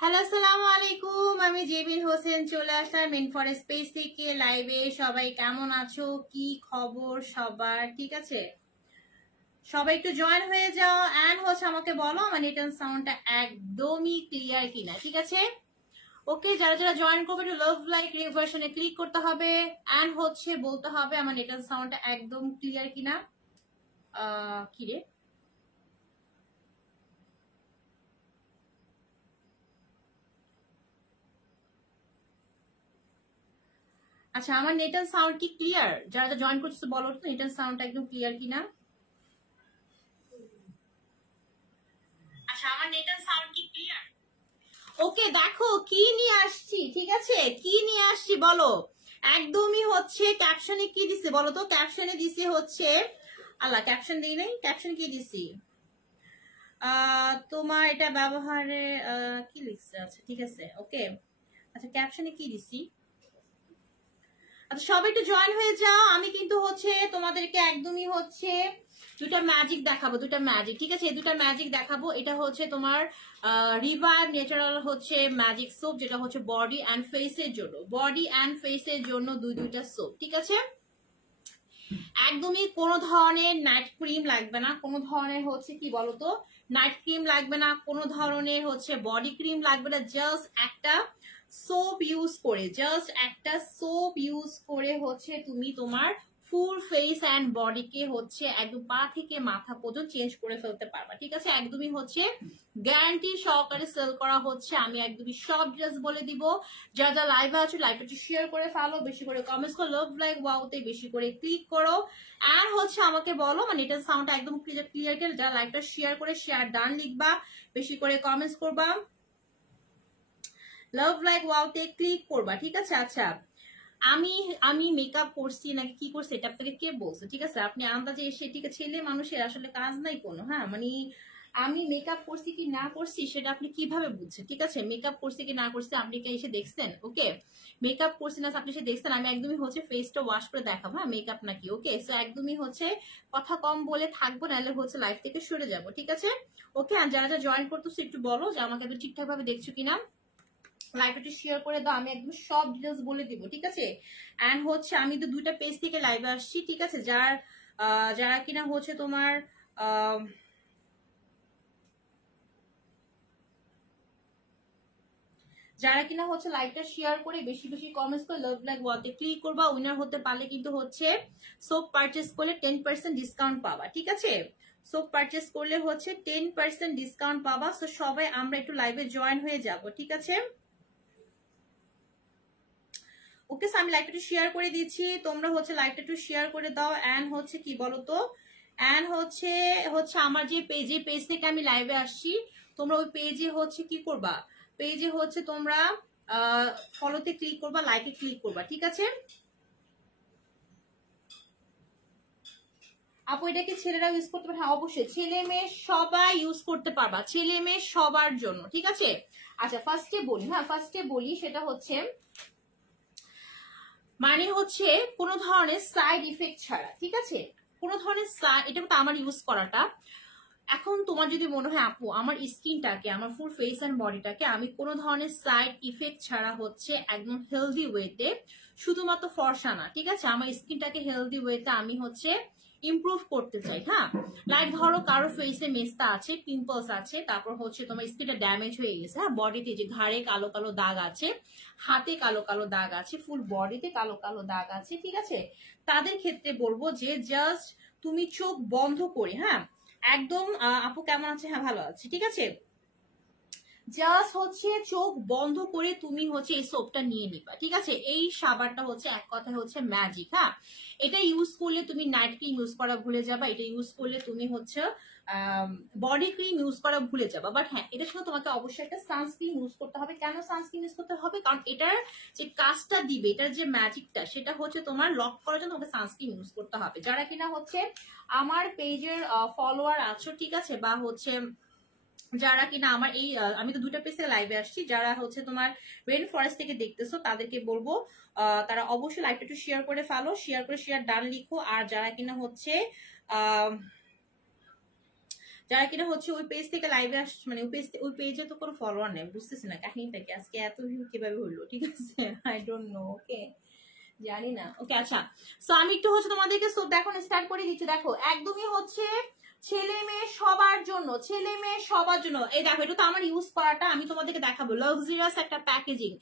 Hello আসসালামু আলাইকুম, আমি জেবিন হোসেন চলে আসলাম মেন ফর স্পেস থেকে লাইভে। সবাই কেমন আছো, কি খবর সবার? ঠিক আছে, সবাই একটু জয়েন হয়ে যাও। অ্যান্ড হচ্ছে আমাকে বলো আমার নেট এন্ড সাউন্ডটা একদমই ক্লিয়ার কিনা। ঠিক আছে, ওকে, যারা যারা জয়েন করবে একটু লাভ লাইক রিভার্সনে ক্লিক করতে হবে। অ্যান্ড হচ্ছে বলতে হবে আমার নেট এন্ড সাউন্ডটা একদম ক্লিয়ার কিনা। কি রে, আচ্ছা আমার নেট এন্ড সাউন্ড কি ক্লিয়ার? যারা যারা জয়েন করছো বলো তো নেট এন্ড সাউন্ডটা একদম ক্লিয়ার কিনা। আচ্ছা আমার নেট এন্ড সাউন্ড কি ক্লিয়ার? ওকে, দেখো কি নিয়ে আসছি। ঠিক আছে, কি নিয়ে আসছি বলো। একদমই হচ্ছে ক্যাপশনে কি দিছে বলো তো। ক্যাপশনে দিছে হচ্ছে, আল্লাহ ক্যাপশন দিই নাই, ক্যাপশন কি দিছি তোমার এটা ব্যবহারে কি লিখছে? আচ্ছা ঠিক আছে, ওকে, আচ্ছা ক্যাপশনে কি দিছি। আচ্ছা সবাই একটু জয়েন হয়ে যাও। আমি কিন্তু হচ্ছে তোমাদেরকে একদমই হচ্ছে দুটা ম্যাজিক দেখাবো, দুটা ম্যাজিক। ঠিক আছে, দুটা ম্যাজিক দেখাবো। এটা হচ্ছে তোমার রিভাইভ ন্যাচারাল হচ্ছে ম্যাজিক সোপ, যেটা হচ্ছে বডি অ্যান্ড ফেসের জন্য, বডি অ্যান্ড ফেসের জন্য দুইটা সোপ। ঠিক আছে, একদমই কোনো ধরনের নাইট ক্রিম লাগবে না, কোনো ধরনের হচ্ছে কি বলতো নাইট ক্রিম লাগবে না, কোনো ধরনের হচ্ছে বডি ক্রিম লাগবে না। জাস্ট একটা সোপ ইউজ করে, জাস্ট একটা সোপ ইউজ করে হচ্ছে তুমি তোমার ফুল ফেস অ্যান্ড বডিকে হচ্ছে একদম পা থেকে মাথা পর্যন্ত চেঞ্জ করে ফেলতে পারবা। ঠিক আছে, একদমই হচ্ছে গ্যারান্টি সহকারে সেল করা হচ্ছে। আমি একদমই সব ডিটেলস বলে দিব। যারা যারা লাইভে আছো লাইভটা একটু শেয়ার করে ফেলো, বেশি করে কমেন্টস করো, লাভ লাইক ওয়াওতে বেশি করে ক্লিক করো। আর হচ্ছে আমাকে বলো মানে এটার সাউন্ডটা একদম ক্লিয়ার। যারা লাইভটা শেয়ার করে শেয়ার ডান লিখবা, বেশি করে কমেন্টস করবা, লাভ লাইক ওয়াওতে ক্লিক করবা। ঠিক আছে, আচ্ছা আমি আমি মেকআপ করছি নাকি কি করছি এটা আপনাকে কে বলছে? ঠিক আছে, আপনি আন্দাজে এসে, ঠিক আছে, ছেলে মানুষের আসলে কাজ নাই কোনো, হ্যাঁ মানে আমি মেকআপ করছি কি না করছি সেটা আপনি কিভাবে বুঝছেন? ঠিক আছে, মেকআপ করছি কি না করছি আপনি কি এসে দেখছেন? ওকে, মেকআপ করছি না আপনি এসে দেখছেন? আমি একদমই হচ্ছে ফেসটা ওয়াশ করে দেখাবো, হ্যাঁ মেকআপ নাকি। ওকে, সো একদমই হচ্ছে কথা কম বলে থাকবো, নাহলে হচ্ছে লাইফ থেকে সরে যাবো। ঠিক আছে, ওকে, আর যারা যারা জয়েন করতেছো একটু বলো যে আমাকে একটু ঠিকঠাক ভাবে দেখছো কিনা। লাইভটা শেয়ার করে দাও, আমি একদম সব ডিটেলস বলে দিব। ঠিক আছে, এন্ড হচ্ছে আমি তো দুইটা পেজ থেকে লাইভে আসছি। ঠিক আছে, যারা কিনা হচ্ছে তোমার যারা কিনা হচ্ছে লাইভটা শেয়ার করে বেশি বেশি কমেন্টস করে লাভ লাইক ওয়াতে ক্লিক করবা, উইনার হতে পারলে কিন্তু হচ্ছে সোপ পারচেস করলে 10% ডিসকাউন্ট পাবা। ঠিক আছে, সোপ পারচেস করলে হচ্ছে 10% ডিসকাউন্ট পাবা। সো সবাই আমরা একটু লাইভে জয়েন হয়ে যাব। ঠিক আছে, ওকে, আমি লাইভটা একটু শেয়ার করে দিচ্ছি, তোমরা হচ্ছে লাইভটা একটু শেয়ার করে দাও। এন্ড হচ্ছে কি বলতো, এন্ড হচ্ছে হচ্ছে আমার যে পেজ থেকে আমি লাইভে আসছি, তোমরা ওই পেজে হচ্ছে কি করবা, পেজে হচ্ছে তোমরা ফলোতে ক্লিক করবা, লাইকে ক্লিক করবা। ঠিক আছে আপু, এটাকে ছেলেরা ইউজ করতে পারে? হ্যাঁ অবশ্যই, ছেলে মেয়ে সবাই ইউজ করতে পারবা, ছেলে মেয়ে সবার জন্য। ঠিক আছে, আচ্ছা ফার্স্টে বলি, হ্যাঁ ফার্স্টে বলি, সেটা হচ্ছে মানে হচ্ছে কোনো ধরনের সাইড ইফেক্ট ছাড়া। ঠিক আছে, কোনো ধরনের এটা তো আমার ইউজ করাটা। এখন তোমার যদি মনে হয় আপু আমার স্কিনটাকে, আমার ফুল ফেস এন্ড বডিটাকে আমি কোনো ধরনের সাইড ইফেক্ট ছাড়া হচ্ছে একদম হেলদি ওয়েতে, শুধুমাত্র ফর্সা না, ঠিক আছে, আমার স্কিনটাকে হেলদি ওয়েতে আমি হচ্ছে ইমপ্রুভ করতে চাই। হ্যাঁ, লাইক ধরো কারো ফেসে মেস্তা আছে, পিম্পলস আছে, তারপর হচ্ছে তোমার স্কিনটা ড্যামেজ হয়ে গেছে, হ্যাঁ বডিতে যে ঘাড়ে কালো কালো দাগ আছে, হাতে কালো কালো দাগ আছে, ফুল বডিতে কালো কালো দাগ আছে। ঠিক আছে, তাদের ক্ষেত্রে বলবো যে জাস্ট তুমি চোখ বন্ধ করে, হ্যাঁ একদম আপু কেমন আছে? হ্যাঁ ভালো আছে। ঠিক আছে, জাস্ট হচ্ছে চোখ বন্ধ করে তুমি হচ্ছে এই সোপটা নিয়ে নিবা। ঠিক আছে, এই সাবানটা হচ্ছে এক কথায় হচ্ছে ম্যাজিক। হ্যাঁ, এটা ইউজ করলে তুমি নাইট ক্রিম ইউজ করা ভুলে যাবা, এটা ইউজ করলে তুমি হচ্ছে বডি ক্রিম ইউজ করা ভুলে যাবা। বাট হ্যাঁ, এটার সাথে তোমাকে অবশ্যই একটা সানস্ক্রিন ইউজ করতে হবে। কেন সানস্ক্রিন ইউজ করতে হবে? কারণ এটার যে কাজটা দিবে, এটার যে ম্যাজিকটা, সেটা হচ্ছে তোমার লক করার জন্য তোমাকে সানস্ক্রিন ইউজ করতে হবে। যারা কিনা হচ্ছে আমার পেজের ফলোয়ার আছো, ঠিক আছে, বা হচ্ছে যারা কিনা আমার এই আমি তো দুটা পেজে লাইভে আসছি, যারা হচ্ছে তোমার রেন ফরেস্ট থেকে দেখতেছো তাদেরকে বলবো তারা অবশ্যই লাইভটা একটু শেয়ার করে ফেলো, শেয়ার করে শেয়ার ডান লিখো। আর যারা কিনা হচ্ছে যারা কিনা হচ্ছে ওই পেজ থেকে লাইভে আস, মানে ওই পেজে তো কোনো ফলোয়ার নেই, বুঝতেছি না কাহিনীটা কি, আজকে এত ভিউ কিভাবে হলো, ঠিক আছে, আই ডোন্ট নো, ওকে, জানি না, ওকে। আচ্ছা, সো আমি একটু হচ্ছে তোমাদেরকে সোপ দেখো স্টার্ট করে দিচ্ছি। দেখো একদমই হচ্ছে ছেলে মেয়ে সবার জন্য, ছেলে মেয়ে সবার জন্য। এই দেখো, এটা তো আমার ইউজ করাটা, আমি তোমাদেরকে দেখাবো। লাক্সারিয়াস একটা প্যাকেজিং,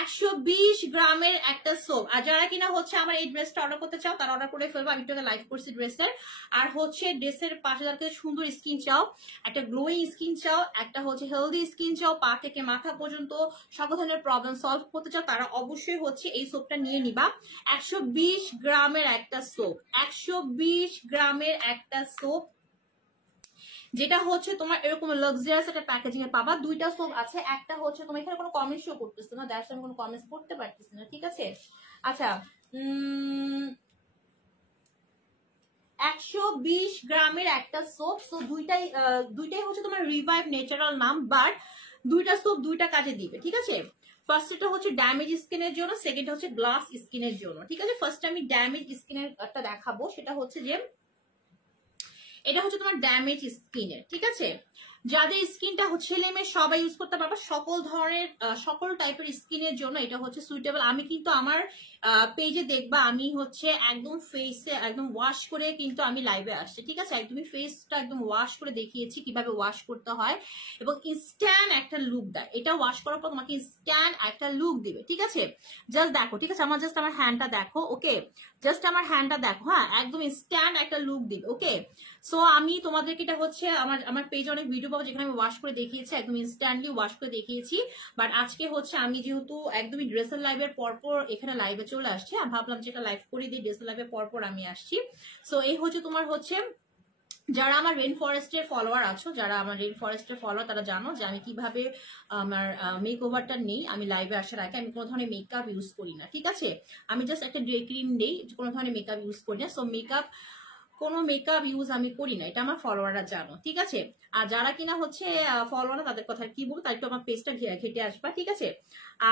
120 গ্রামের একটা সোপ। আর যারা কিনা হচ্ছে আমার এই ড্রেসটা অর্ডার করতে চাও তারা অর্ডার করে ফেলবো, আমি একটু লাইভ করছি ড্রেসের। আর হচ্ছে ড্রেসের পাশে যাতে সুন্দর স্কিন চাও, একটা গ্লোয়িং স্কিন চাও, একটা হচ্ছে হেলদি স্কিন চাও, পা থেকে মাথা পর্যন্ত সকল ধরনের প্রবলেম সলভ করতে চাও, তারা অবশ্যই হচ্ছে এই সোপটা নিয়ে নিবা। 120 গ্রামের একটা সোপ, 120 গ্রামের একটা সোপ, যেটা হচ্ছে তোমার এরকম লাক্সারিয়াস একটা প্যাকেজিং এ পাবা। দুইটা সোপ আছে, একটা হচ্ছে তোমার এখানে কোনো কমেন্টস শো করতেছে না, দ্যাটস আমি কোনো কমেন্টস পড়তে পারতেছি না, ঠিক আছে। আচ্ছা, 120 গ্রামের একটা সোপ। সো দুইটাই হচ্ছে তোমার রিভাইভ ন্যাচারাল নাম, বাট দুইটা সোপ দুইটা কাজে দিবে, ঠিক আছে। ফার্স্টটা হচ্ছে ড্যামেজ স্কিনের জন্য, সেকেন্ড হচ্ছে গ্লাস স্কিনের জন্য, ঠিক আছে। ফার্স্ট আমি ড্যামেজ স্কিনের একটা দেখাবো, সেটা হচ্ছে যে এটা হচ্ছে তোমার ড্যামেজ স্কিনের, ঠিক আছে। যাদের স্কিনটা হচ্ছে ছেলে মেয়ে সবাই ইউজ করতে পারবে, সকল ধরনের সকল টাইপের স্কিনের জন্য এটা হচ্ছে সুইটেবল। আমি কিন্তু আমার পেজে দেখবা আমি হচ্ছে একদম ফেসে একদম ওয়াশ করে কিন্তু আমি লাইভে আসছি, ঠিক আছে। একদমই ফেসটা একদম ওয়াশ করে দেখিয়েছি কিভাবে ওয়াশ করতে হয়, এবং ইনস্ট্যান্ট একটা লুক দেয়। এটা ওয়াশ করার পর তোমাকে ইনস্ট্যান্ট একটা লুক দিবে, ঠিক আছে। জাস্ট দেখো, ঠিক আছে, জাস্ট আমার হ্যান্ডটা দেখো, ওকে, জাস্ট আমার হ্যান্ডটা দেখো, হ্যাঁ, একদম ইনস্ট্যান্ট একটা লুক দিবে, ওকে। সো আমি তোমাদেরকে এটা হচ্ছে আমার পেজে অনেক ভিডিও পাবো যেখানে আমি ওয়াশ করে দেখিয়েছি, একদম ইনস্ট্যান্টলি ওয়াশ করে দেখিয়েছি। বাট আজকে হচ্ছে আমি যেহেতু একদমই ড্রেসের লাইভের পরপর এখানে লাইভে চলে আসছি, আমি ভাবলাম যে এটা লাইভ করে দিই, ড্রেসের লাইভের পরপর আমি আসছি। সো এই হচ্ছে তোমার হচ্ছে যারা আমার রেইন ফরেস্টের ফলোয়ার আছো, যারা আমার রেইন ফরেস্টের ফলোয়ার, তারা জানো যে আমি কিভাবে আমার মেক ওভারটা নেই। আমি লাইভে আসার আগে আমি কোনো ধরনের মেকআপ ইউজ করি না, ঠিক আছে। আমি জাস্ট একটা ডে ক্রিম নেই, কোনো ধরনের মেকআপ ইউজ করি না। সো কোনো মেকআপ ইউজ আমি করি না, এটা আমার ফলোয়াররা জানো, ঠিক আছে। আর যারা কিনা হচ্ছে ফলোয়ার, তাদের কথা কি বলবো, তার একটু আমার পেজটা ঘেটে আসবা, ঠিক আছে।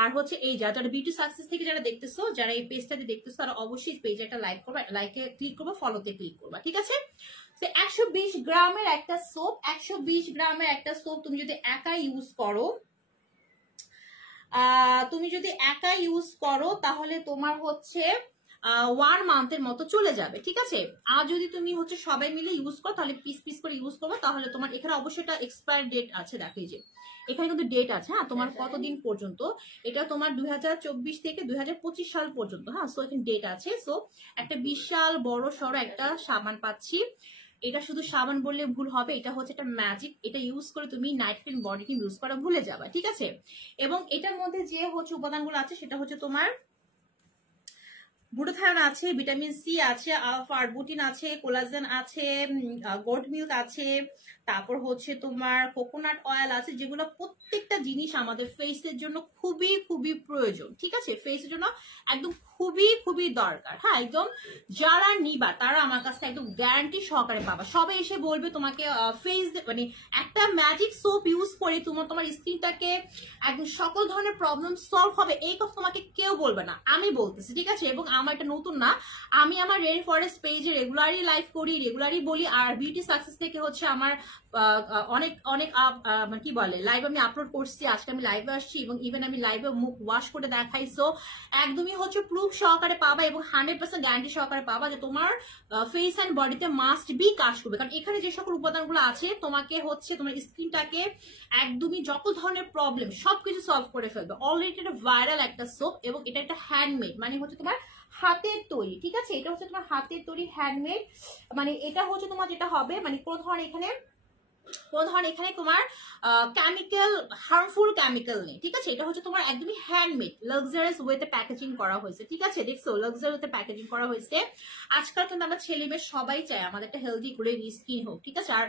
আর হচ্ছে এই যারা বিউটি সাকসেস থেকে যারা দেখতেছো, যারা এই পেজটাতে দেখতেছো, তারা অবশ্যই পেজে একটা লাইক করবা, লাইকে ক্লিক করবা, ফলোতে ক্লিক করবা, ঠিক আছে। 120 গ্রামের একটা সোপ, 120 গ্রামের একটা সোপ তুমি যদি একা ইউজ করো, তাহলে তোমার হচ্ছে 1 মান্থের মতো চলে যাবে, ঠিক আছে। আর যদি তুমি হচ্ছে সবাই মিলে ইউজ করো, তাহলে পিস পিস করে ইউজ করবো, তাহলে তোমার এখানে অবশ্যই একটা এক্সপায়ার ডেট আছে, দেখো এই যে এখানে কিন্তু ডেট আছে, হ্যাঁ, তোমার কতদিন পর্যন্ত, এটা তোমার 2024 থেকে 2025 সাল পর্যন্ত, হ্যাঁ। সো এখানে ডেট আছে। সো একটা বিশাল বড় সড়ো একটা সাবান পাচ্ছি। এটা শুধু সাবান বললে ভুল হবে, এটা হচ্ছে একটা ম্যাজিক, এটা ইউজ করে তুমি night cream body cream use করা ভুলে যাবে, ঠিক আছে। এবং এটার মধ্যে যে হচ্ছে উপাদানগুলো আছে সেটা হচ্ছে তোমার গ্লুটাথায়ন আছে, ভিটামিন সি আছে, আরবুটিন আছে, কোলাজেন আছে, গোট মিল্ক আছে, তারপর হচ্ছে তোমার কোকোনাট অয়েল আছে, যেগুলো প্রত্যেকটা জিনিস আমাদের ফেসের জন্য খুবই খুবই প্রয়োজন, ঠিক আছে। ফেসের জন্য একদম খুবই খুবই দরকার, হ্যাঁ। একদম যারা নিবা তারা আমার কাছে একদম গ্যারান্টি সহকারে পাবা। সবাই এসে বলবে তোমাকে ফেস, মানে একটা ম্যাজিক সোপ ইউজ করে তোমার স্কিনটাকে একদম সকল ধরনের প্রবলেম সলভ হবে, এই কথা তোমাকে কেউ বলবে না, আমি বলতেছি, ঠিক আছে। এবং আমার এটা নতুন না, আমি আমার রেইন ফরেস্ট পেজে রেগুলারই লাইভ করি, রেগুলারই বলি। আর বিউটি সাকসেস থেকে হচ্ছে আমার অনেক অনেক কি বলে লাইভ আমি আপলোড করছি, আজকে আমি লাইভে আসছি, এবং ইভেন আমি লাইভে মুখ ওয়াশ করে দেখাই। সো একদমই হচ্ছে প্রুফ সহকারে পাবা, এবং 100% গ্যারান্টি সহকারে পাবা যে তোমার ফেস অ্যান্ড বডিতে মাস্ট বি কাজ করবে। কারণ এখানে যে সকল উপাদানগুলো আছে তোমাকে হচ্ছে তোমার স্কিনটাকে একদমই যত ধরনের প্রবলেম সবকিছু সলভ করে ফেলবে। অলরেডি এটা ভাইরাল একটা সোপ, এবং এটা একটা হ্যান্ডমেড, মানে হচ্ছে তোমার হাতের তৈরি, ঠিক আছে। এটা হচ্ছে তোমার হাতের তৈরি হ্যান্ডমেড, মানে এটা হচ্ছে তোমার যেটা হবে, মানে কোনো ধরনের এখানে তোমার কেমিক্যাল, হার্মফুল কেমিক্যাল নেই, ঠিক আছে। এটা হচ্ছে তোমার একদমই হ্যান্ডমেড, লাক্সারিয়াস ওয়েতে প্যাকেজিং করা হয়েছে, ঠিক আছে। দেখছো লাক্সারি ওয়েতে প্যাকেজিং করা হয়েছে। আজকাল কিন্তু আমরা ছেলে মেয়ে সবাই চাই আমাদের একটা হেলদি গ্লোয়িং স্কিন হোক, ঠিক আছে। আর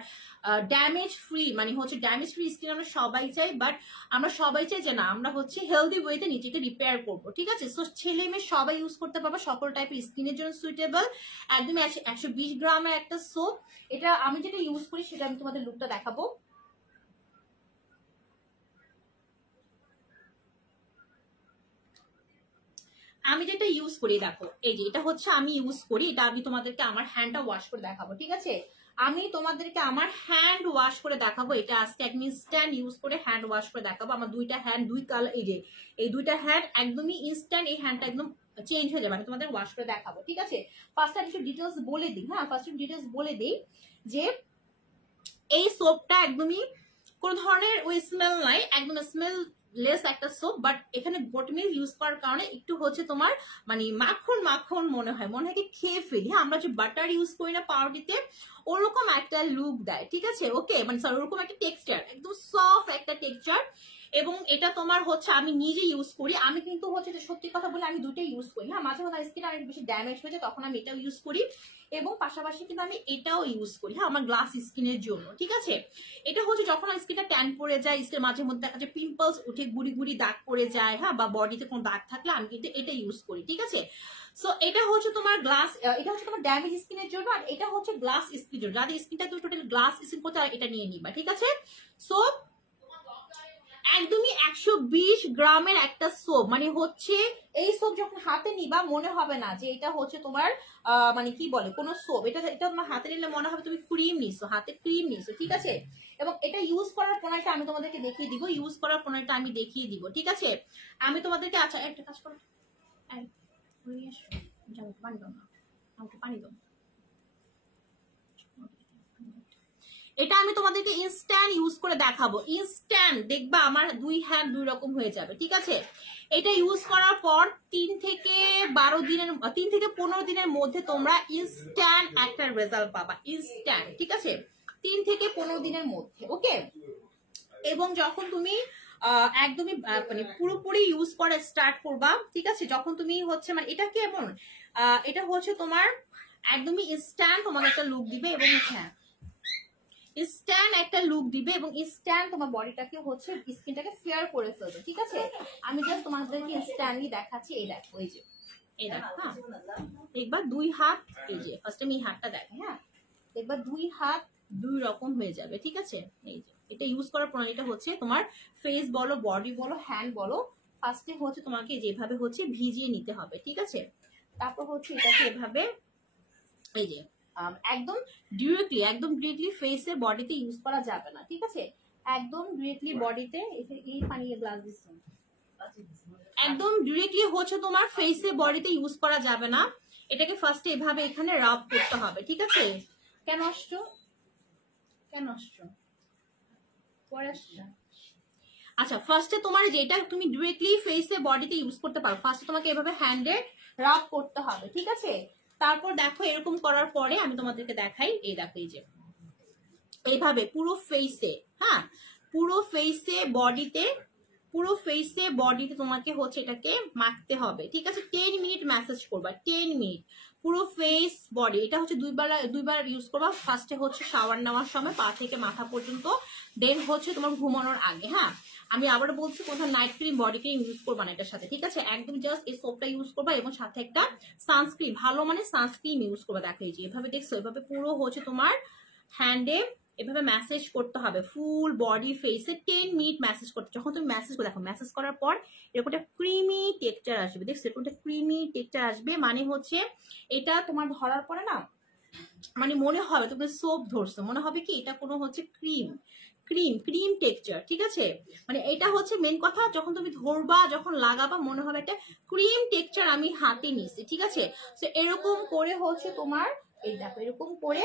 ড্যামেজ ফ্রি, মানে হচ্ছে ড্যামেজ ফ্রি স্কিন আমরা সবাই চাই, বাট আমরা সবাই চাই যে না, আমরা হচ্ছে হেলদি ওয়েতে নিজেকে রিপেয়ার করবো, ঠিক আছে। সো ছেলে মেয়ে সবাই ইউজ করতে পারবে, সকল টাইপের স্কিনের জন্য সুইটেবল, একদমই 120 গ্রামের একটা সোপ। এটা আমি যেটা ইউজ করি সেটা আমি তোমাদের লুকটা দেখাবো। আমি যেটা ইউজ করি দেখো, এই যে এটা হচ্ছে আমি ইউজ করি, এটা আমি তোমাদেরকে আমার হ্যান্ডটা ওয়াশ করে দেখাবো, ঠিক আছে। আমি তোমাদেরকে আমার হ্যান্ড ওয়াশ করে দেখাবো। এটা আজকে এক ইনস্ট্যান্ট ইউজ করে হ্যান্ড ওয়াশ করে দেখাবো। আমার দুইটা হ্যান্ড দুই কালার, এই যে এই দুইটা হ্যান্ড একদমই ইনস্ট্যান্ট, এই হ্যান্ডটা একদম চেঞ্জ হয়ে যাবে। আমি তোমাদের ওয়াশ করে দেখাবো, ঠিক আছে? ফার্স্ট আমি একটু ডিটেলস বলে দিই। হ্যাঁ, ফার্স্ট ডিটেলস বলে দিই যে এই সোপটা একদমই কোনো ধরনের ওই স্মেল নাই, একদম স্মেল লেস একটা সোপ। বাট এখানে গোট মিল্ক ইউজ করার কারণে একটু হচ্ছে তোমার মানে মাখন মাখন মনে হয় কি খেয়ে ফেলি। হ্যাঁ, আমরা যে বাটার ইউজ করি না পাউরুটিতে, ওরকম একটা লুক দেয়, ঠিক আছে? ওকে, মানে ওরকম একটা টেক্সচার, একদম সফট একটা টেক্সচার। এবং এটা তোমার হচ্ছে আমি নিজে ইউজ করি। আমি কিন্তু হচ্ছে সত্যি কথা বলে আমি দুটোই ইউজ করি। হ্যাঁ, মাঝে মাঝে স্কিন অনেক বেশি ড্যামেজ হয়ে যায়, তখন আমি এটাও ইউজ করি এবং পাশাপাশি কিন্তু আমি এটাও ইউজ করি। হ্যাঁ, আমার গ্লাস স্কিনের জন্য, ঠিক আছে? এটা হচ্ছে যখন স্কিনটা ট্যান পড়ে যায়, স্কিন মাঝে মধ্যে দেখা যায় পিম্পলস উঠে, গুড়ি গুড়ি দাগ পড়ে যায়, হ্যাঁ, বা বডিতে কোনো দাগ থাকলে আমি কিন্তু এটা ইউজ করি, ঠিক আছে? সো এটা হচ্ছে তোমার গ্লাস, এটা হচ্ছে তোমার ড্যামেজ স্কিনের জন্য, আর এটা হচ্ছে গ্লাস স্কিনের জন্য। যাদের স্কিনটা তুমি টোটাল গ্লাস স্কিন করতে, এটা নিয়ে নিবা, ঠিক আছে? সো একদমই 120 গ্রামের একটা সোপ, মানে হচ্ছে এই সোপ যখন হাতে নিবা মনে হবে না যে এটা হচ্ছে তোমার মানে কি বলে কোন সোপ। এটা তোমার হাতে নিলে মনে হবে তুমি ক্রিম নিছো, হাতে ক্রিম নিছো, ঠিক আছে? এবং এটা ইউজ করার প্রণালীটা আমি তোমাদেরকে দেখিয়ে দিব, ইউজ করার প্রণালীটা আমি দেখিয়ে দিব, ঠিক আছে? আমি তোমাদেরকে, আচ্ছা একটা কাজ করো, পানি দাও না, আমাকে পানি দাও। এটা আমি তোমাদেরকে ইনস্ট্যান্ট ইউজ করে দেখাবো, ইনস্ট্যান্ট দেখবা আমার দুই হ্যান্ড দুই রকম হয়ে যাবে, ঠিক আছে? এটা ইউজ করার পর 3 থেকে 15 দিনের মধ্যে তোমরা ইনস্ট্যান্ট একটা রেজাল্ট পাবা, ইনস্ট্যান্ট, ঠিক আছে? 3 থেকে 15 দিনের মধ্যে, ওকে? এবং যখন তুমি একদমই মানে পুরোপুরি ইউজ করা স্টার্ট করবা, ঠিক আছে? যখন তুমি হচ্ছে মানে এটা কেমন, এটা হচ্ছে তোমার একদমই ইনস্ট্যান্ট তোমার একটা লুক দিবে, এবং হ্যাঁ ইনস্ট্যান্ট একটা লুক দিবে, এবং ইনস্ট্যান্ট তোমার বডিটাকে হচ্ছে স্কিনটাকে ফেয়ার করে ফেলবে, ঠিক আছে? আমি জাস্ট তোমাদেরকে ইনস্ট্যান্টলি দেখাচ্ছি। এই দেখো, এই যে এই দেখো, হ্যাঁ, একবার দুই হাত, এই যে ফার্স্ট আমি হাতটা দেখো, হ্যাঁ, একবার দুই হাত দুই রকম হয়ে যাবে, ঠিক আছে? এই যে এটা ইউজ করার প্রণালীটা হচ্ছে তোমার ফেস বলো, বডি বলো, হ্যান্ড বলো, ফার্স্টে হচ্ছে তোমাকে যেভাবে হচ্ছে ভিজিয়ে নিতে হবে, ঠিক আছে? তারপর হচ্ছে এটাকে এভাবে এই যে একদম ডিরেক্টলি ফেসে বডিতে ইউজ করা যাবে না, ঠিক আছে? একদম ডিরেক্টলি বডিতে, এই পানি গ্লাস দিচ্ছি, একদম ডিরেক্টলি হচ্ছে তোমার ফেসে বডিতে ইউজ করা যাবে না। এটাকে ফার্স্টে এভাবে এখানে রাব করতে হবে, ঠিক আছে? কেন আসছো, কেন আসছো, পরে আসছো? আচ্ছা, ফার্স্টে তোমার যেটা তুমি ডিরেক্টলি ফেসে বডিতে ইউজ করতে পারো, ফার্স্টে তোমাকে এভাবে হ্যান্ডে রাব করতে হবে, ঠিক আছে? তারপর দেখো এরকম করার পরে আমি তোমাদেরকে দেখাই, এই দেখো এই যে এইভাবে পুরো ফেসে, হ্যাঁ, পুরো ফেসে বডিতে তোমাকে হচ্ছে এটাকে মাখতে হবে, ঠিক আছে? 10 মিনিট ম্যাসাজ করবা, 10 মিনিট পুরো ফেস বডি। এটা হচ্ছে দুইবার ইউজ করবা। ফার্স্টে হচ্ছে শাওয়ার নেওয়ার সময় পা থেকে মাথা পর্যন্ত, দেন হচ্ছে তোমার ঘুমানোর আগে। হ্যাঁ, আমি আবার বলছি কোথাও night cream body cream use করবা না এটার সাথে, ঠিক আছে? একদম জাস্ট এই সোপটা ইউজ করবা এবং সাথে একটা সানস্ক্রিন, ভালো মানে সানস্ক্রিন ইউজ করবা। দেখো এই যে এভাবে দেখছো, এভাবে পুরো হচ্ছে তোমার হ্যান্ডে এভাবে ম্যাসেজ করতে হবে, ফুল বডি ফেসে 10 মিনিট ম্যাসেজ করতে। যখন তুমি ম্যাসেজ করে দেখো, ম্যাসেজ করার পর এরকম একটা ক্রিমি টেক্সচার আসবে, দেখছো এরকম একটা ক্রিমি টেক্সচার আসবে, মানে হচ্ছে এটা তোমার ধরার পরে না মানে মনে হবে তুমি সোপ ধরছো, মনে হবে কি এটা কোনো হচ্ছে ক্রিম টেক্সচার, ঠিক আছে? মানে এটা হচ্ছে মেন কথা, যখন তুমি ধরবা যখন লাগাবা মনে হবে একটা ক্রিম টেক্সচার আমি হাতে নিছি, ঠিক আছে? তো এরকম করে হচ্ছে তোমার এই দেখো এরকম করে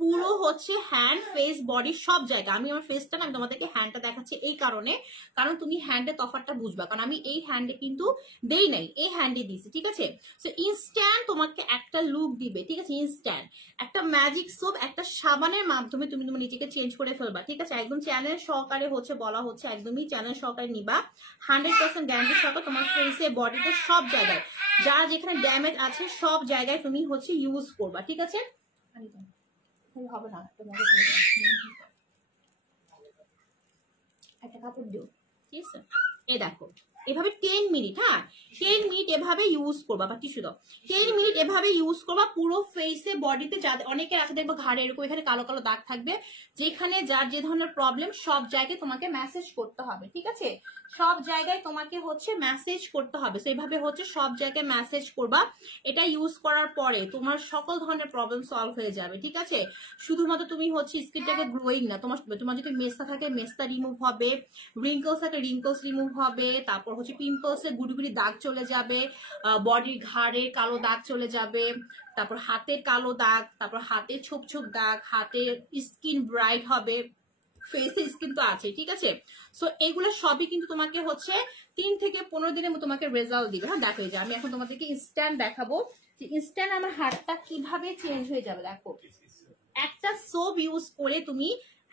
পুরো হচ্ছে হ্যান্ড, ফেস, বডি সব জায়গা। আমি আমার ফেসটা না, আমি তোমাদেরকে হ্যান্ডটা দেখাচ্ছি এই কারণে, কারণ তুমি হ্যান্ডের তফাৎটা বুঝবা, কারণ আমি এই হ্যান্ডে কিন্তু দেই নাই, এই হ্যান্ডে দিছি, ঠিক আছে? সো ইনস্ট্যান্ট তোমাকে একটা লুক দিবে, ঠিক আছে? ইনস্ট্যান্ট একটা ম্যাজিক সোপ, একটা সাবানের মাধ্যমে তুমি তোমার নিজেকে চেঞ্জ করে ফেলবা, ঠিক আছে? একদম চ্যানেল সহকারে হচ্ছে বলা হচ্ছে, একদমই চ্যানেল সহকারে নিবা, 100% গ্যারান্টি সহকারে তোমার ফেসে বডিতে সব জায়গায় যা যেখানে ড্যামেজ আছে সব জায়গায় তুমি হচ্ছে ইউজ করবা, ঠিক আছে? হবে না, একটা কাপড় দিও, ঠিক আছে? এই দেখো এভাবে 10 মিনিট, হ্যাঁ 10 মিনিট এভাবে ইউজ করবা, বা টিস্যু দাও, 10 মিনিট এভাবে ইউজ করবা পুরো ফেসে বডিতে। যাদের অনেকের আছে দেখবো ঘাড়ে এরকম এখানে কালো কালো দাগ থাকবে, যেখানে যার যে ধরনের প্রবলেম সব জায়গায় তোমাকে মেসেজ করতে হবে, ঠিক আছে, সব জায়গায় তোমাকে হচ্ছে মেসেজ করতে হবে। তো এইভাবে হচ্ছে সব জায়গায় মেসেজ করবা। এটা ইউজ করার পরে তোমার সকল ধরনের প্রবলেম সলভ হয়ে যাবে, ঠিক আছে। শুধুমাত্র তুমি হচ্ছে স্কিনটাকে গ্লোয়িং না, তোমার যদি মেস্তা থাকে মেস্তা রিমুভ হবে, রিঙ্কলস থাকে রিঙ্কলস রিমুভ হবে, তারপর হচ্ছে পিম্পলসে গুড়ি গুড়ি দাগ চলে যাবে, বডির ঘাড়ে কালো দাগ চলে যাবে, তারপর হাতের কালো দাগ, তারপর হাতের ছোপ ছোপ দাগ, হাতের স্কিন ব্রাইট হবে, ফেসের স্কিন তো আছে, ঠিক আছে। সো এগুলো সবই কিন্তু তোমাকে হচ্ছে 3 থেকে 15 দিনের মতো তোমাকে রেজাল্ট দিবে। হ্যাঁ দেখো, যে আমি এখন তোমাদেরকে ইনস্ট্যান্ট দেখাবো যে ইনস্ট্যান্ট আমার হাতটা কিভাবে চেঞ্জ হয়ে যাবে। দেখো, একটা সোপ ইউজ করে তুমি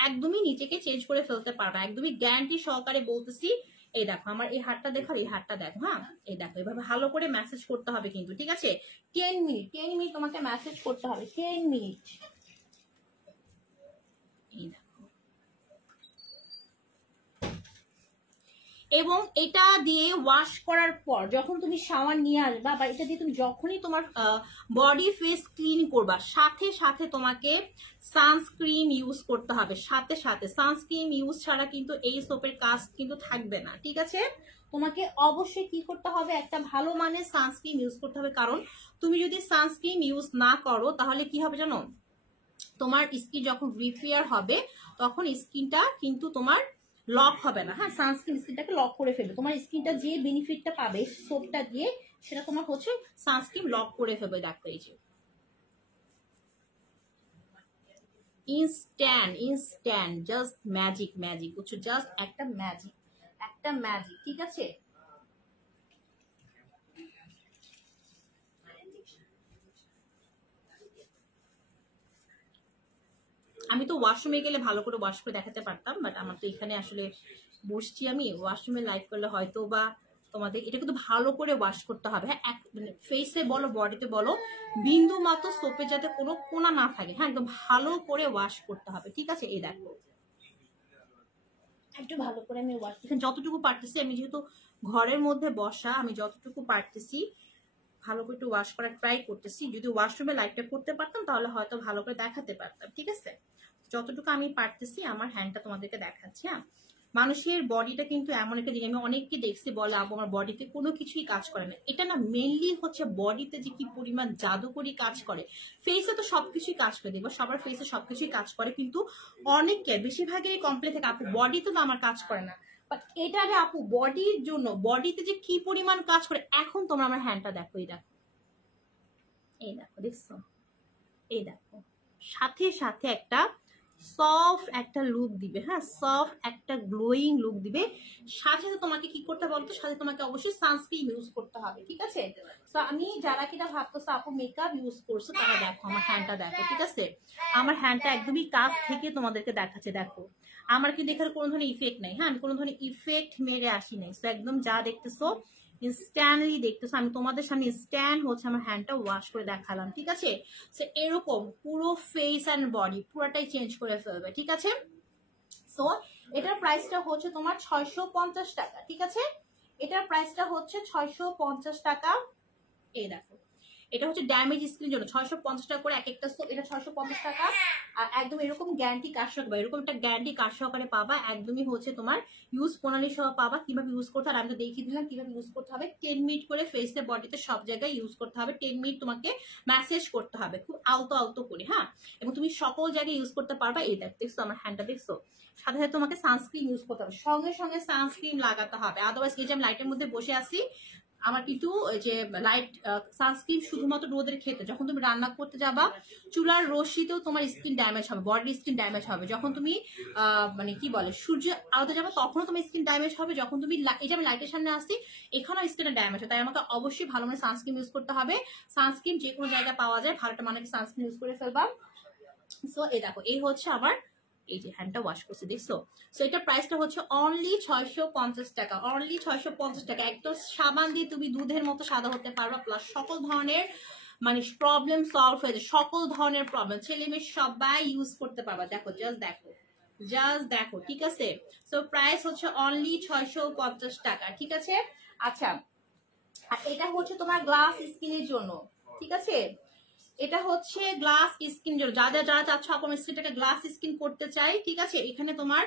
একদমই নিজেকে চেঞ্জ করে ফেলতে পারবে, একদমই গ্যারান্টি সহকারে বলতেছি। এই দেখো আমার এই হাতটা দেখো, এই হাতটা দেখো, হ্যাঁ এই দেখো, এভাবে ভালো করে মেসেজ করতে হবে কিন্তু, ঠিক আছে। 10 মিনিট তোমাকে মেসেজ করতে হবে, 10 মিনিট। এই দেখো, এবং এটা দিয়ে ওয়াশ করার পর যখন তুমি শাওয়ার নিয়ে আসবা, বা এটা দিয়ে তুমি যখনই তোমার বডি ফেস ক্লিন করবা, সাথে সাথে তোমাকে সানস্ক্রিন ইউজ করতে হবে, সাথে সাথে সানস্ক্রিন ইউজ ছাড়া কিন্তু এই সোপের কাজ কিন্তু থাকবে না, ঠিক আছে। তোমাকে অবশ্যই কি করতে হবে, একটা ভালো মানের সানস্ক্রিন ইউজ করতে হবে। কারণ তুমি যদি সানস্ক্রিন ইউজ না করো তাহলে কি হবে জানো, তোমার স্কিন যখন রিপেয়ার হবে তখন স্কিনটা কিন্তু তোমার লক হবে না। হ্যাঁ, সানস্ক্রিন স্কিনটাকে লক করে ফেলবে, তোমার স্কিনটা যে বেনিফিটটা পাবে সোপটা দিয়ে সেটা তোমার হচ্ছে সানস্ক্রিন লক করে ফেলবে। দেখো এই যে ইনস্ট্যান্ট জাস্ট ম্যাজিক বুঝছো, জাস্ট একটা ম্যাজিক, ঠিক আছে। আমি তো ওয়াশরুমে গেলে ভালো করে ওয়াশ করে দেখাতে পারতাম, বাট আমার তো এখানে আসলে বসছি আমি, ওয়াশরুমে লাইভ করলে হয়তো বা তোমাদের এটা কিন্তু ভালো করে ওয়াশ করতে হবে। হ্যাঁ, ফেসে বলো বডিতে বলো, বিন্দু মাত্র সোপে যাতে কোনো কোনা না থাকে, হ্যাঁ একদম ভালো করে ওয়াশ করতে হবে, ঠিক আছে। এই দেখো একটু ভালো করে আমি ওয়াশ, যতটুকু পারতেছি, আমি যেহেতু ঘরের মধ্যে বসা, আমি যতটুকু পারতেছি ভালো করে একটু ওয়াশ করার ট্রাই করতেছি। যদি ওয়াশরুমে লাইভটা করতে পারতাম তাহলে হয়তো ভালো করে দেখাতে পারতাম, ঠিক আছে। যতটুকু আমি পারতেছি আমার হ্যান্ডটা তোমাদেরকে দেখাচ্ছি। হ্যাঁ, মানুষের বডিটা কিন্তু এমন একটা জিনিস, আমি অনেককে দেখছি বলে আপু আমার বডিতে কোনো কিছুই কাজ করে না। এটা না মেনলি হচ্ছে বডিতে যে কি পরিমাণ জাদুকরি কাজ করে। ফেসে তো সবকিছুই কাজ করে, দেখবো সবার ফেসে সবকিছুই কাজ করে, কিন্তু অনেকে বেশিরভাগই কমপ্লেন থেকে আপু বডিতে তো আমার কাজ করে না। বাট এটা রে আপু বডির জন্য, বডিতে যে কি পরিমাণ কাজ করে, এখন তোমরা আমার হ্যান্ডটা দেখো, এই দেখো, এই দেখো, দেখছো, এই দেখো, সাথে সাথে একটা সফট একটা লুক দিবে। হ্যাঁ, সফট একটা গ্লোয়িং লুক দিবে। সাথে সাথে তোমাকে কি করতে বলতো, সাথে তোমাকে অবশ্যই সানস্ক্রিন ইউজ করতে হবে, ঠিক আছে। তো আমি যারা কিনা ভাবতেছো আপু মেকআপ ইউজ করছো, তারা দেখো আমার হ্যান্ডটা দেখো, ঠিক আছে। আমার হ্যান্ডটা একদমই কাছ থেকে তোমাদেরকে দেখাচ্ছে। দেখো আমার কিন্তু এখানে কোনো ধরনের ইফেক্ট নাই, হ্যাঁ আমি কোনো ধরনের ইফেক্ট মেরে আসি নাই। তো একদম যা দেখতেছো ইনস্ট্যান্টলি দেখতেছো, আমি তোমাদের সামনে ইনস্ট্যান্ট হচ্ছে আমার হ্যান্ডটা ওয়াশ করে দেখালাম, ঠিক আছে। সো এরকম পুরো ফেস অ্যান্ড বডি পুরোটাই চেঞ্জ করে ফেলবে, ঠিক আছে। সো এটার প্রাইসটা হচ্ছে তোমার 650 টাকা, ঠিক আছে। এটার প্রাইসটা হচ্ছে 650 টাকা। এই দেখো, এটা হচ্ছে ড্যামেজ স্কিনের জন্য 650 টাকা করে এক একটা সোপ, এটা 650 টাকা। আর একদম এরকম গ্যারান্টি কার্ড সহকারে, এরকম একটা গ্যারান্টি কার্ড সহকারে পাবা, একদমই হচ্ছে তোমার ইউজ প্রণালী সহ পাবা। কিভাবে ইউজ করতে হবে আমি তো দেখিয়ে দিলাম কিভাবে ইউজ করতে হবে। 10 মিনিট করে ফেসে বডিতে সব জায়গায় ইউজ করতে হবে, 10 মিনিট তোমাকে ম্যাসেজ করতে হবে খুব আলতো আলতো করে। হ্যাঁ, এবং তুমি সকল জায়গায় ইউজ করতে পারবা। এই দেখছো আমার হ্যান্ডটা দেখছো, সাথে সাথে তোমাকে সানস্ক্রিন ইউজ করতে হবে, সঙ্গে সঙ্গে সানস্ক্রিন লাগাতে হবে। আদারওয়াইজ এই যে আমি লাইটের মধ্যে বসে আছি, আমার কিন্তু যে লাইট সানস্ক্রিন শুধুমাত্র রোদের ক্ষেত্রে, যখন তুমি রান্না করতে যাবা চুলার রশ্মিতেও তোমার স্কিন ড্যামেজ হবে, বডির স্কিন ড্যামেজ হবে। যখন তুমি মানে কি বলে সূর্য আলোতে যাবে তখনও তোমার স্কিন ড্যামেজ হবে। যখন তুমি এই যে আমি লাইটের সামনে আসছি এখানেও স্কিনের ড্যামেজ হয়। তাই আমাকে অবশ্যই ভালো মানে সানস্ক্রিন ইউজ করতে হবে। সানস্ক্রিন যে কোনো জায়গায় পাওয়া যায়, ভালোটা মানে সানস্ক্রিন ইউজ করে ফেলবা। সো এই দেখো, এই হচ্ছে আমার এই যে হ্যান্ডটা ওয়াশ করছে, দেখছো। সো এটা প্রাইসটা হচ্ছে অনলি 650 টাকা, অনলি 650 টাকা। একদম সাবান দিয়ে তুমি দুধের মতো সাদা হতে পারবা, প্লাস সকল ধরনের মানে প্রবলেম সলভ হয়ে যায়, সকল ধরনের প্রবলেম ছেলে মেয়ে সবাই ইউজ করতে পারবা। দেখো জাস্ট দেখো, জাস্ট দেখো, ঠিক আছে। সো প্রাইস হচ্ছে অনলি 650 টাকা, ঠিক আছে। আচ্ছা, আর এটা হচ্ছে তোমার গ্লাস স্কিনের জন্য, ঠিক আছে। এটা হচ্ছে গ্লাস স্কিন জন্য, যারা যারা চাচ্ছ আপনার স্কিনটাকে গ্লাস স্কিন করতে চাই, ঠিক আছে। এখানে তোমার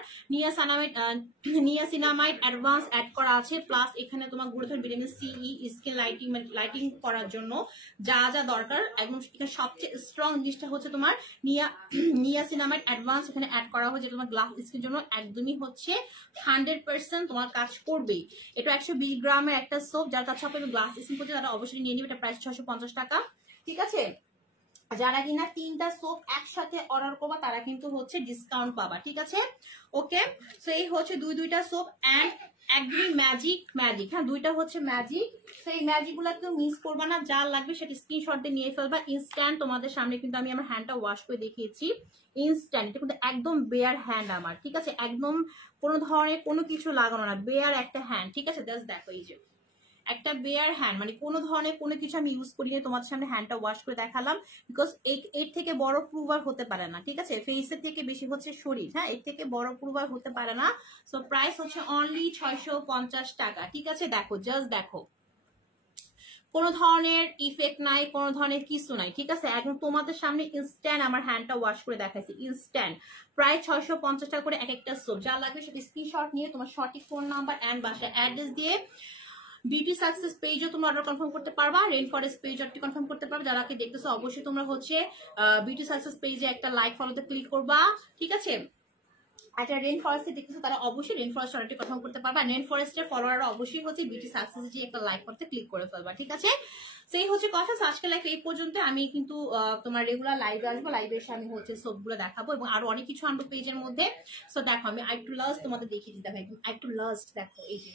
নিয়াসিনামাইড অ্যাডভান্স অ্যাড করা আছে, প্লাস এখানে তোমার গুরুত্ব vitamin C E skin lighting করার জন্য যা যা দরকার একদম। এখানে সবচেয়ে স্ট্রং জিনিসটা হচ্ছে তোমার নিয়াসিনামাইড অ্যাডভান্স এখানে অ্যাড করা হয়েছে, তোমার গ্লাস স্কিন জন্য একদমই হচ্ছে 100% তোমার কাজ করবে। এটা 120 গ্রামের একটা সোপ, যার কাছে আপনার গ্লাস স্কিন করতে তারা অবশ্যই নিয়ে নিবে। এটা প্রাইস 650 টাকা, ঠিক আছে। যারা কিনা 3টা সোপ একসাথে অর্ডার করবা তারা কিন্তু হচ্ছে ডিসকাউন্ট পাবা, ঠিক আছে। ওকে, সো এই হচ্ছে দুইটা সোপ অ্যান্ড একদমই ম্যাজিক। হ্যাঁ, দুইটা হচ্ছে ম্যাজিক। সেই ম্যাজিক গুলা কেউ মিস করবা না, যা লাগবে সেটা স্ক্রিনশট দিয়ে নিয়ে ফেলবা ইনস্ট্যান্ট। তোমাদের সামনে কিন্তু আমি আমার হ্যান্ডটা ওয়াশ করে দেখিয়েছি ইনস্ট্যান্ট। এটা কিন্তু একদম বেয়ার হ্যান্ড আমার, ঠিক আছে। একদম কোনো ধরনের কোনো কিছু লাগানো না, বেয়ার একটা হ্যান্ড, ঠিক আছে। জাস্ট দেখো, এই যে একটা বেয়ার হ্যান্ড, মানে কোনো ধরনের কোনো কিছু আমি ইউজ করি না, তোমাদের সামনে হ্যান্ডটা ওয়াশ করে দেখালাম। বিকজ এর থেকে বড় প্রুভার হতে পারে না, ঠিক আছে। ফেসের থেকে বেশি হচ্ছে শরীর, হ্যাঁ, এর থেকে বড় প্রুভার হতে পারে না। সো প্রাইস হচ্ছে অনলি 650 টাকা, ঠিক আছে। দেখো, জাস্ট দেখো, কোনো ধরনের ইফেক্ট নাই, কোনো ধরনের কিছু নাই, ঠিক আছে। একদম তোমাদের সামনে ইনস্ট্যান্ট আমার হ্যান্ডটা ওয়াশ করে দেখাইছি ইনস্ট্যান্ট। প্রায় 650 টাকা করে এক একটা সোপ। যা লাগবে সেটা স্ক্রিনশট নিয়ে তোমার সঠিক ফোন নাম্বার অ্যান্ড বাসার অ্যাড্রেস দিয়ে বিউটি সাকসেস পেজও তোমরা অর্ডার কনফার্ম করতে পারবা, rain forest page order confirm করতে পারবা। যারা দেখতেছো অবশ্যই তোমরা হচ্ছে বিউটি সাকসেস পেজে একটা লাইক ফলোতে ক্লিক করবা, ঠিক আছে। একটা রেইন ফরেস্টে দেখতেছো তারা অবশ্যই রেইন ফরেস্ট অর্ডারটি কনফার্ম করতে পারবা। রেইন ফরেস্টের ফলোয়াররা অবশ্যই হচ্ছে বিউটি সাকসেস যে একটা লাইক করতে ক্লিক করে ফেলবা, ঠিক আছে। সেই হচ্ছে কথা। আজকে লাইফ এই পর্যন্ত। আমি কিন্তু তোমার রেগুলার লাইভে আসবো, লাইভে এসে আমি হচ্ছে সবগুলো দেখাবো এবং আরো অনেক কিছু আনবো পেজের মধ্যে। সো দেখো, আমি একটু লাস্ট তোমাদের দেখিয়ে দিতে হবে, একদম একটু লাস্ট দেখো, এই যে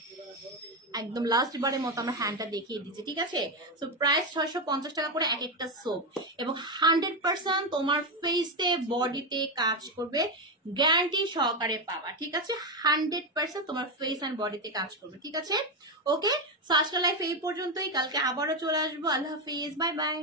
একদম লাস্ট বারের মতো আমরা হ্যান্ডটা দেখিয়ে দিচ্ছি, ঠিক আছে। সো প্রাইস 650 টাকা করে এক একটা সোপ এবং 100% তোমার ফেসে বডিতে কাজ করবে, গ্যারান্টি সহকারে পাবা, ঠিক আছে। 100% তোমার ফেস অ্যান্ড বডিতে কাজ করবে, ঠিক আছে। ওকে, সো আজকের লাইফ এই পর্যন্তই। কালকে আবারও চলে আসবো। আল্লাহ হাফিজ, বাই বাই।